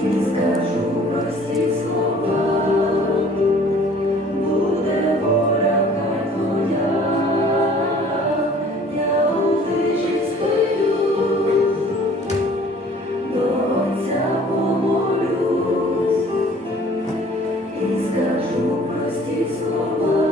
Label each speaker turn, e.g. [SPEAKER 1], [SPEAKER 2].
[SPEAKER 1] І скажу прості слова, буде ворога двоня, я утечі свою, боця помолюсь, і скажу прості слова.